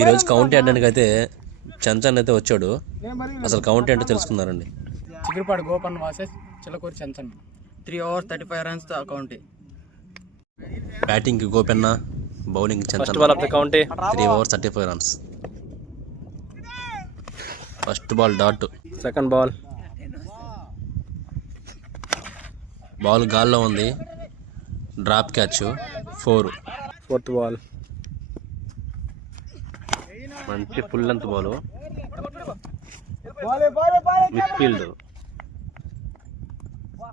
ఈరోజు కౌంట్ ఆడడానికి అయితే చంచన్ అయితే వచ్చాడు. అసలు కౌంట్ ఏంటో తెలుసుకున్నారండి. Chigurupadu Gopan versus Chilakuri Chanchan 3 overs 35 runs తో కౌంటీ. Batting Gopanna, bowling Chanchan. 3 overs 35 runs. First ball dot. Second ball గాల్లో ఉంది, డ్రాప్ క్యాచ్ 4. ఫోర్త్ బాల్ మంచి full length ball, miss field,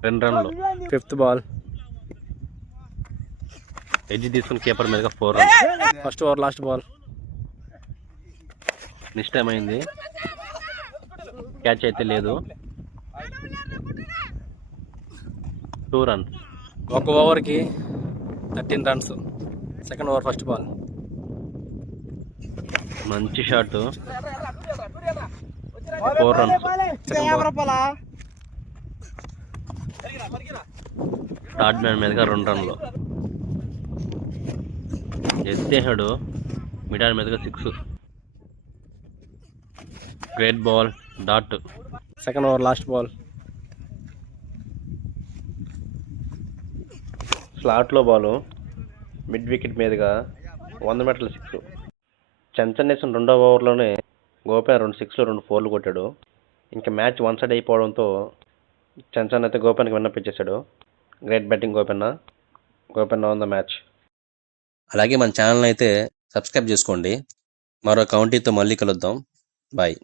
2 రన్లు. ఫిఫ్త్ బాల్ ఎడ్జ్ తీసుకుని కీపర్ మీదగా 4 runs. First over last ball miss time అయింది, catch అయితే లేదు. 2 runs. ఒక ఓవర్కి 13 runs. Second over first ball మంచి షాట్, 4 runs. థర్డ్ మ్యాన్ మీదగా 2 రన్లు. ఎత్తేసాడు, మిడాల్ మీదగా 6. Great ball dot. Second over last ball స్లాట్లో బాల్, మిడ్ వికెట్ మీదుగా 100 మీటర్ల 6. చంచన్ వేసిన 2వ ఓవర్లోనే గోపెన్ 2 6లు 2 4లు కొట్టాడు. ఇంకా మ్యాచ్ 1 సైడ్ అయిపోవడంతో చంచన్ అయితే గోపెన్కి విన్నపించేశాడు. Great batting Gopan on the match. అలాగే మన ఛానల్ అయితే సబ్స్క్రైబ్ చేసుకోండి. మరో కౌంటీతో మళ్ళీ కలుద్దాం. బాయ్.